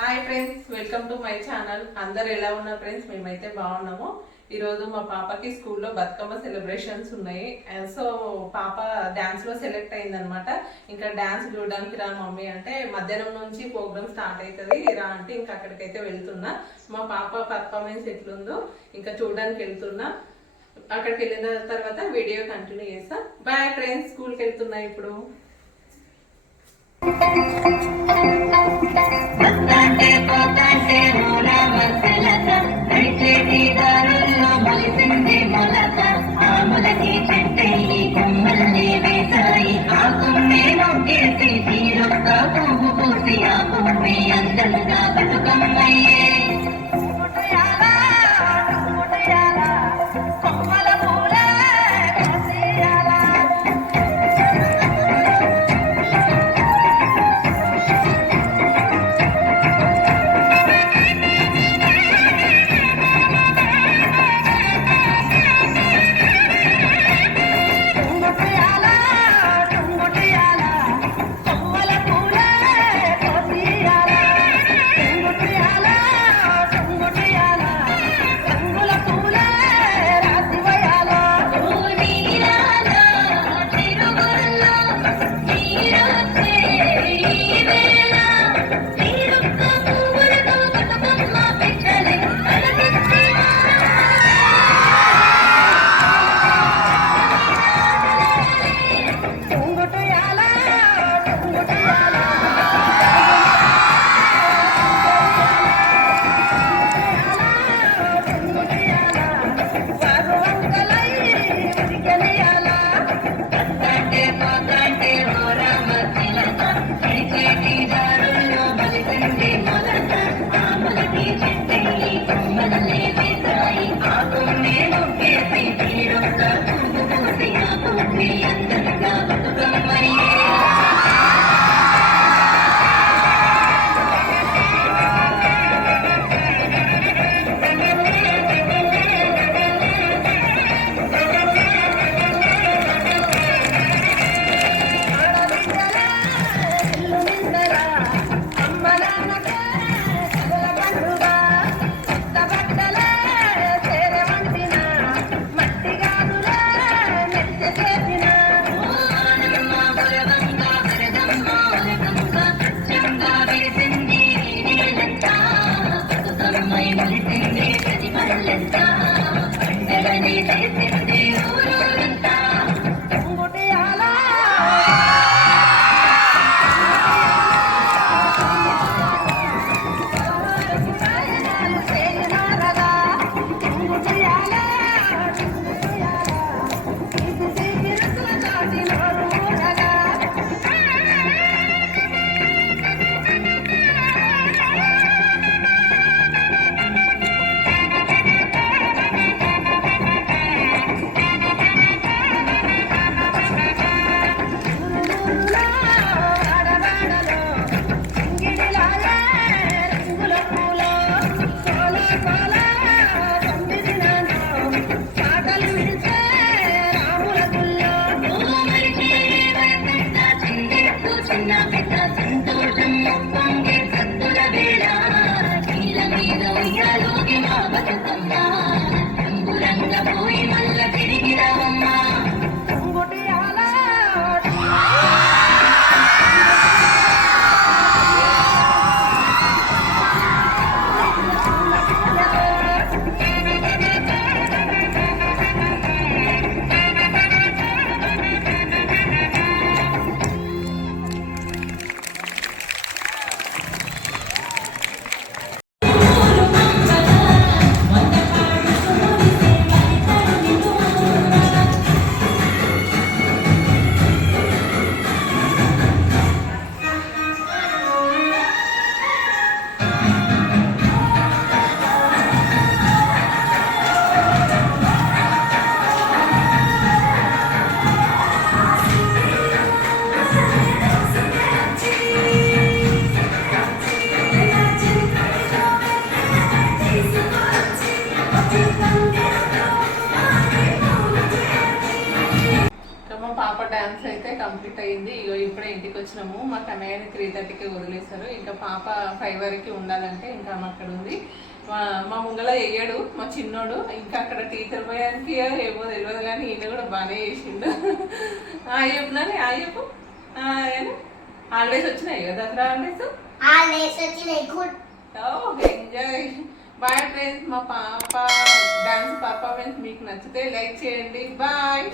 Hi friends, welcome to my channel. అందరు ఎలా ఉన్నారు ఫ్రెండ్స్? మేమైతే బాగున్నాము. ఈరోజు మా పాపకి స్కూల్లో బతుకమ్మ సెలబ్రేషన్స్ ఉన్నాయి. సో పాప డాన్స్ లో సెలెక్ట్ అయిందనమాట. ఇంకా డాన్స్ చూడడానికి రా మమ్మీ అంటే మధ్యాహ్నం నుంచి ప్రోగ్రామ్ స్టార్ట్ అవుతుంది రా అంటే ఇంకా అక్కడికైతే వెళ్తున్నా. మా పాప పర్ఫార్మెన్స్ ఎట్లుందో ఇంకా చూడడానికి వెళ్తున్నా. అక్కడికి వెళ్ళిన తర్వాత వీడియో కంటిన్యూ చేస్తా. బాయ్ ఫ్రెండ్స్, స్కూల్కి వెళ్తున్నా ఇప్పుడు. డాన్స్ అయితే కంప్లీట్ అయ్యింది. ఇగో ఇప్పుడే ఇంటికి వచ్చినాము. మా కన్నయ్యని 3:30కి వదిలేశారు. ఇంకా పాప 5 వరకు ఉండాలంటే ఇంకా ఆమె అక్కడ ఉంది. మా ముంగల వేయడు మా చిన్నోడు. ఇంకా అక్కడ టీచర్ పోయానికి ఏమో తెలియదు కానీ ఈయన కూడా బాగానే చేసిండు. చెప్పినాని చెప్పు. హాలిడేస్ వచ్చినాయి కదా, Dasara holidays. Enjoy. Bye friends. మా పాప డాన్స్ పర్ఫార్మెన్స్ మీకు నచ్చితే లైక్ చేయండి. బాయ్.